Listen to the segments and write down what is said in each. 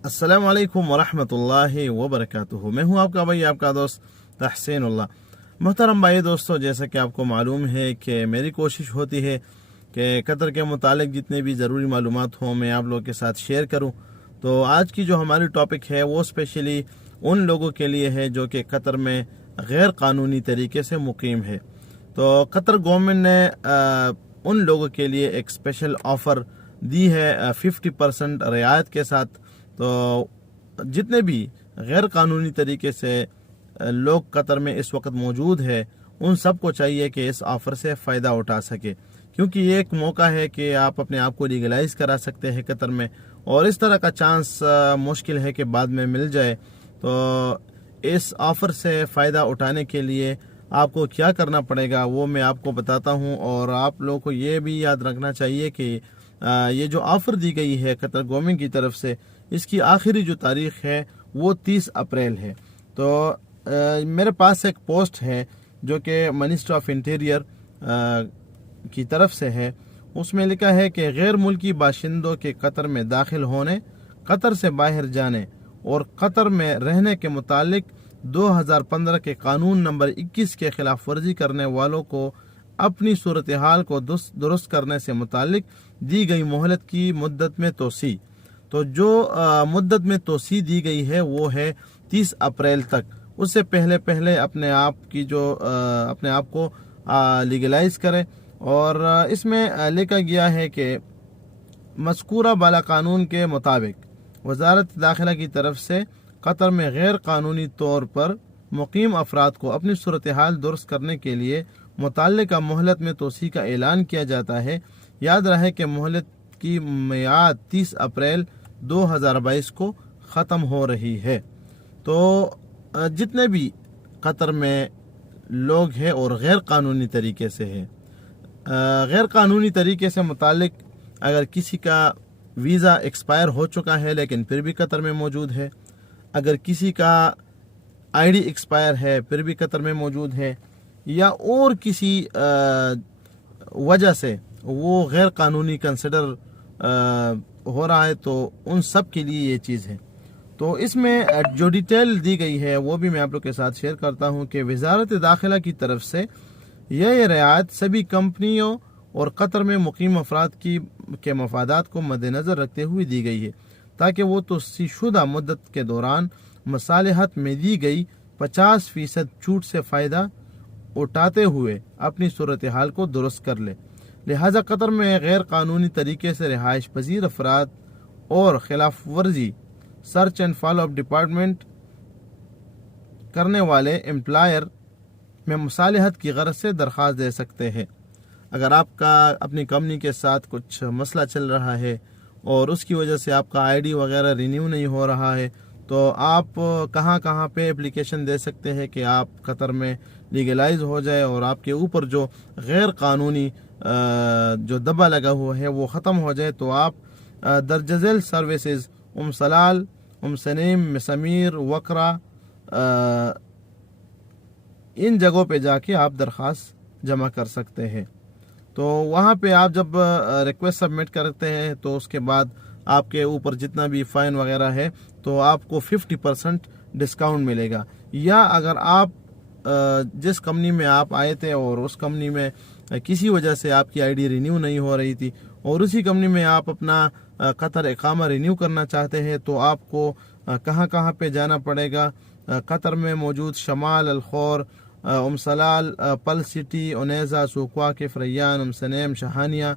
अस्सलाम वालेकुम वरहमतुल्लाहि वबरकातुहू। मैं हूं आपका भाई, आपका दोस्त तहसीनुल्लाह। मोहतरम भाई दोस्तों, जैसा कि आपको मालूम है कि मेरी कोशिश होती है कि कतर के मुतालिक जितने भी ज़रूरी मालूमात हों मैं आप लोगों के साथ शेयर करूं। तो आज की जो हमारी टॉपिक है वो स्पेशली उन लोगों के लिए है जो कि कतर में गैर कानूनी तरीके से मुकीम है। तो कतर गवर्नमेंट ने उन लोगों के लिए एक स्पेशल ऑफ़र दी है 50% रियायत के साथ। तो जितने भी गैर कानूनी तरीके से लोग कतर में इस वक्त मौजूद है उन सब को चाहिए कि इस ऑफ़र से फ़ायदा उठा सके, क्योंकि ये एक मौका है कि आप अपने आप को लीगलाइज करा सकते हैं कतर में, और इस तरह का चांस मुश्किल है कि बाद में मिल जाए। तो इस ऑफ़र से फ़ायदा उठाने के लिए आपको क्या करना पड़ेगा वो मैं आपको बताता हूँ। और आप लोगों को ये भी याद रखना चाहिए कि ये जो ऑफ़र दी गई है कतर गवर्नमेंट की तरफ से, इसकी आखिरी जो तारीख़ है वो 30 अप्रैल है। तो मेरे पास एक पोस्ट है जो कि मिनिस्टर ऑफ इंटीरियर की तरफ से है। उसमें लिखा है कि गैर मुल्की बाशिंदों के कतर में दाखिल होने, कतर से बाहर जाने और कतर में रहने के मुतालिक 2015 के कानून नंबर 21 के खिलाफ वर्जी करने वालों को अपनी सूरत हाल को दुरुस्त करने से मुतालिक दी गई मोहलत की मुद्दत में तोसी। तो जो मुद्दत में तोसी दी गई है वो है 30 अप्रैल तक। उससे पहले अपने आप को लीगलाइज करें। और इसमें लिखा गया है कि मज़कूरा बाला कानून के मुताबिक वज़ारत दाखिला की तरफ से कतर में गैर कानूनी तौर पर मुकीम अफराद को अपनी सूरत हाल दुरुस्त करने के लिए मुतल्लिका मोहलत में तोसी का ऐलान किया जाता है। याद रहे कि मोहलत की मियाद 30 अप्रैल 2022 को ख़त्म हो रही है। तो जितने भी कतर में लोग हैं और गैर कानूनी तरीके से हैं, गैर कानूनी तरीके से मुतालिक अगर किसी का वीज़ा एक्सपायर हो चुका है लेकिन फिर भी कतर में मौजूद है, अगर किसी का आईडी एक्सपायर है फिर भी कतर में मौजूद है, या और किसी वजह से वो गैर कानूनी कंसिडर हो रहा है, तो उन सब के लिए ये चीज़ है। तो इसमें जो डिटेल दी गई है वो भी मैं आप लोग के साथ शेयर करता हूँ कि वज़ारत दाखिला की तरफ से यह रियायत सभी कंपनियों और कतर में मुकीम अफराद के मफादात को मद्देनज़र रखते हुए दी गई है, ताकि वो तोसीशुदा मुद्दत के दौरान मसालहत में दी गई 50% छूट से फ़ायदा उठाते हुए अपनी सूरत हाल को दुरुस्त कर ले। लिहाजा कतर में गैर कानूनी तरीके से रिहाइश पजीर अफराद और खिलाफ वर्जी search and follow up department करने वाले एम्प्लायर में मुसालहत की गरज से दरख्वास्त दे सकते हैं। अगर आपका अपनी कंपनी के साथ कुछ मसला चल रहा है और उसकी वजह से आपका आईडी वगैरह रिन्यू नहीं हो रहा है, तो आप कहाँ पे एप्लीकेशन दे सकते हैं कि आप कतर में लीगलाइज हो जाए और आपके ऊपर जो गैर कानूनी जो दबा लगा हुआ है वो ख़त्म हो जाए। तो आप दर्ज झेल सर्विसेज सलाल, सनीम, मिसमीर, वकरा, इन जगहों पे जाके आप दरख्वास्त जमा कर सकते हैं। तो वहाँ पे आप जब रिक्वेस्ट सबमिट करते हैं तो उसके बाद आपके ऊपर जितना भी फ़ाइन वगैरह है तो आपको 50% डिस्काउंट मिलेगा। या अगर आप जिस कंपनी में आप आए थे और उस कंपनी में किसी वजह से आपकी आईडी रिन्यू नहीं हो रही थी और उसी कंपनी में आप अपना कतर इकामा रिन्यू करना चाहते हैं, तो आपको कहाँ पे जाना पड़ेगा। कतर में मौजूद शमाल, अलखोर, सलाल, पल सिटी, उनेज़ा, सुकवा के फ्रैयान, सनेम, शहानिया,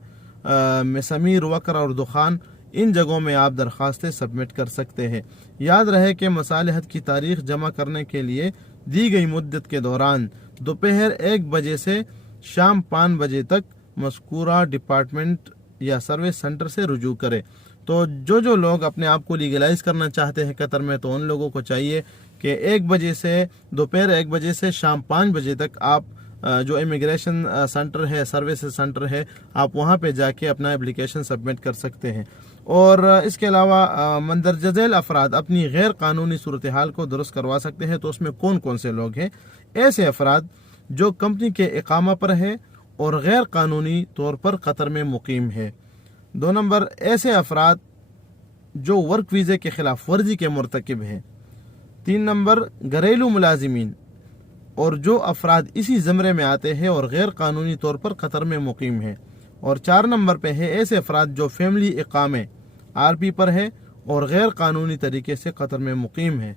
मिसमीर, वकर और दुखान, इन जगहों में आप दरख्वास्तें सबमिट कर सकते हैं। याद रहे कि मसालहत की तारीख जमा करने के लिए दी गई मुद्दत के दौरान दोपहर 1 बजे से शाम 5 बजे तक मज़कूरा डिपार्टमेंट या सर्विस सेंटर से रुजू करें। तो जो लोग अपने आप को लीगलाइज करना चाहते हैं कतर में, तो उन लोगों को चाहिए कि 1 बजे से दोपहर 1 बजे से शाम 5 बजे तक आप जो इमिग्रेशन सेंटर है, सर्विस सेंटर है, आप वहाँ पे जाके अपना एप्लीकेशन सबमिट कर सकते हैं। और इसके अलावा मंदरजा झेल अफराद अपनी गैर कानूनी सूरत हाल को दुरुस्त करवा सकते हैं। तो उसमें कौन कौन से लोग हैं? ऐसे अफराद जो कंपनी के इकामा पर है और गैर कानूनी तौर पर कतर में मुकीम है। 2 नंबर, ऐसे अफराद जो वर्क वीज़े के खिलाफ वर्जी के मुर्तकिब हैं। 3 नंबर घरेलू मुलाजिमीन और जो अफराद इसी ज़मरे में आते हैं और गैर कानूनी तौर पर कतर में मुकीम हैं। और 4 नंबर पे है ऐसे अफराद जो फैमिली इकामे RP पर है और गैर कानूनी तरीके से कतर में मुकीम है।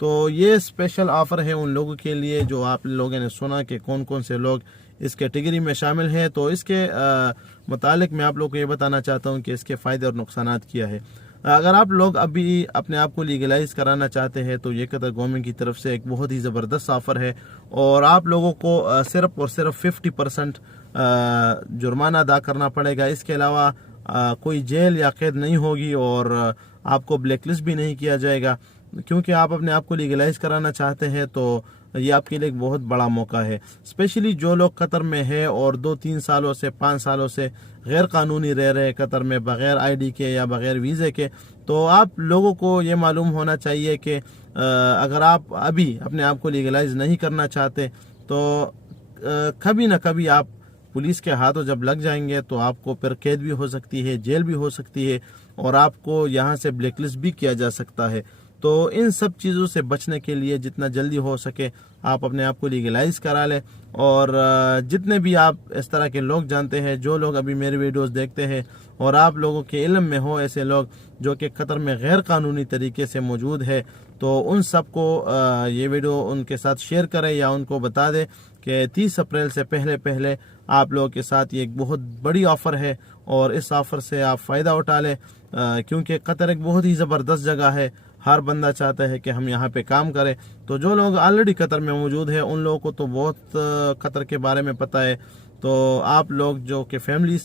तो ये स्पेशल ऑफ़र है उन लोगों के लिए जो आप लोगों ने सुना कि कौन कौन से लोग इस कैटेगरी में शामिल हैं। तो इसके मुतालिक मैं आप लोगों को ये बताना चाहता हूँ कि इसके फ़ायदे और नुकसानात क्या है। अगर आप लोग अभी अपने आप को लीगलाइज कराना चाहते हैं तो ये कतर गवर्नमेंट की तरफ से एक बहुत ही ज़बरदस्त ऑफ़र है और आप लोगों को सिर्फ और सिर्फ 50% जुर्माना अदा करना पड़ेगा। इसके अलावा कोई जेल या कैद नहीं होगी और आपको ब्लैक लिस्ट भी नहीं किया जाएगा। क्योंकि आप अपने आप को लीगलाइज कराना चाहते हैं तो ये आपके लिए एक बहुत बड़ा मौका है। स्पेशली जो लोग कतर में है और 2-3 सालों से 5 सालों से गैर कानूनी रह रहे हैं कतर में बग़ैर ID के या बग़ैर वीज़े के, तो आप लोगों को ये मालूम होना चाहिए कि अगर आप अभी अपने आप को लीगलाइज नहीं करना चाहते तो कभी ना कभी आप पुलिस के हाथों जब लग जाएंगे तो आपको फिर कैद भी हो सकती है, जेल भी हो सकती है और आपको यहाँ से ब्लैक लिस्ट भी किया जा सकता है। तो इन सब चीज़ों से बचने के लिए जितना जल्दी हो सके आप अपने आप को लीगलाइज करा लें। और जितने भी आप इस तरह के लोग जानते हैं, जो लोग अभी मेरे वीडियोस देखते हैं और आप लोगों के इल्म में हो ऐसे लोग जो कि कतर में गैर कानूनी तरीके से मौजूद है, तो उन सब को ये वीडियो उनके साथ शेयर करें या उनको बता दें कि 30 अप्रैल से पहले आप लोगों के साथ ये एक बहुत बड़ी ऑफ़र है और इस ऑफ़र से आप फ़ायदा उठा लें। क्योंकि कतर एक बहुत ही ज़बरदस्त जगह है, हर बंदा चाहता है कि हम यहाँ पे काम करें। तो जो लोग ऑलरेडी कतर में मौजूद है उन लोगों को तो बहुत कतर के बारे में पता है। तो आप लोग जो कि फैमिलीज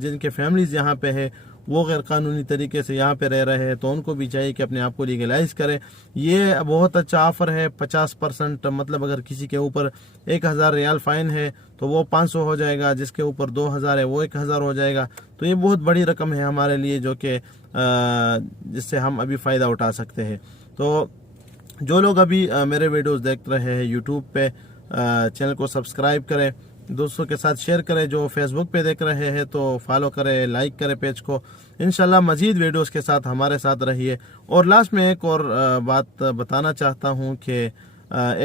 जिनके फैमिलीज़ यहाँ पे है वो गैर कानूनी तरीके से यहाँ पे रह रहे हैं तो उनको भी चाहिए कि अपने आप को लीगलाइज करें। ये बहुत अच्छा ऑफ़र है। 50% मतलब अगर किसी के ऊपर 1000 रियाल फ़ाइन है तो वो 500 हो जाएगा, जिसके ऊपर 2000 है वो 1000 हो जाएगा। तो ये बहुत बड़ी रकम है हमारे लिए जो कि जिससे हम अभी फ़ायदा उठा सकते हैं। तो जो लोग अभी मेरे वीडियोस देख रहे हैं यूट्यूब पे, चैनल को सब्सक्राइब करें, दोस्तों के साथ शेयर करें। जो फेसबुक पे देख रहे हैं तो फॉलो करें, लाइक करें पेज को। इंशाल्लाह मज़ीद वीडियोस के साथ हमारे साथ रहिए। और लास्ट में एक और बात बताना चाहता हूँ कि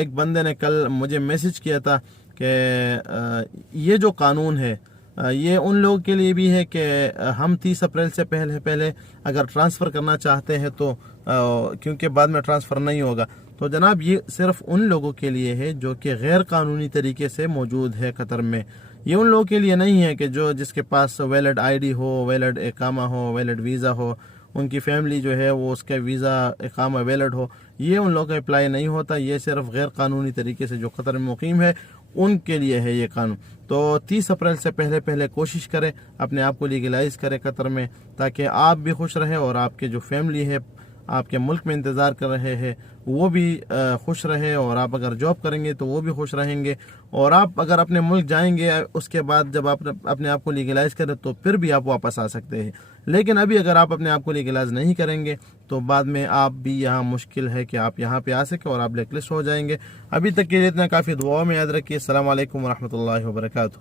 एक बंदे ने कल मुझे मैसेज किया था कि ये जो कानून है ये उन लोगों के लिए भी है कि हम 30 अप्रैल से पहले अगर ट्रांसफ़र करना चाहते हैं तो क्योंकि बाद में ट्रांसफ़र नहीं होगा। तो जनाब ये सिर्फ उन लोगों के लिए है जो कि गैर कानूनी तरीके से मौजूद है कतर में। ये उन लोगों के लिए नहीं है कि जो जिसके पास वैलिड ID हो, वैलिड इकामा हो, वैलिड वीज़ा हो, उनकी फैमिली जो है वो उसका वीज़ा इकामा वैलिड हो। ये उन लोगों का अप्लाई नहीं होता। ये सिर्फ गैर कानूनी तरीके से जो कतर में मुकीम है उनके लिए है ये कानून। तो 30 अप्रैल से पहले कोशिश करें अपने आप को लीगलाइज करें कतर में, ताकि आप भी खुश रहें और आपके जो फैमिली है आपके मुल्क में इंतज़ार कर रहे हैं वो भी खुश रहे। और आप अगर जॉब करेंगे तो वो भी खुश रहेंगे। और आप अगर अपने मुल्क जाएंगे उसके बाद जब आप अपने आप को लीगलाइज करें तो फिर भी आप वापस आ सकते हैं। लेकिन अभी अगर आप अपने आप को लीगलाइज नहीं करेंगे तो बाद में आप भी यहाँ मुश्किल है कि आप यहाँ पे आ सके और आप ब्लैक लिस्ट हो जाएंगे। अभी तक के लिए इतना काफ़ी। दुआ में याद रखिए। अस्सलाम वालेकुम रहमतुल्लाहि व बरकातुहू।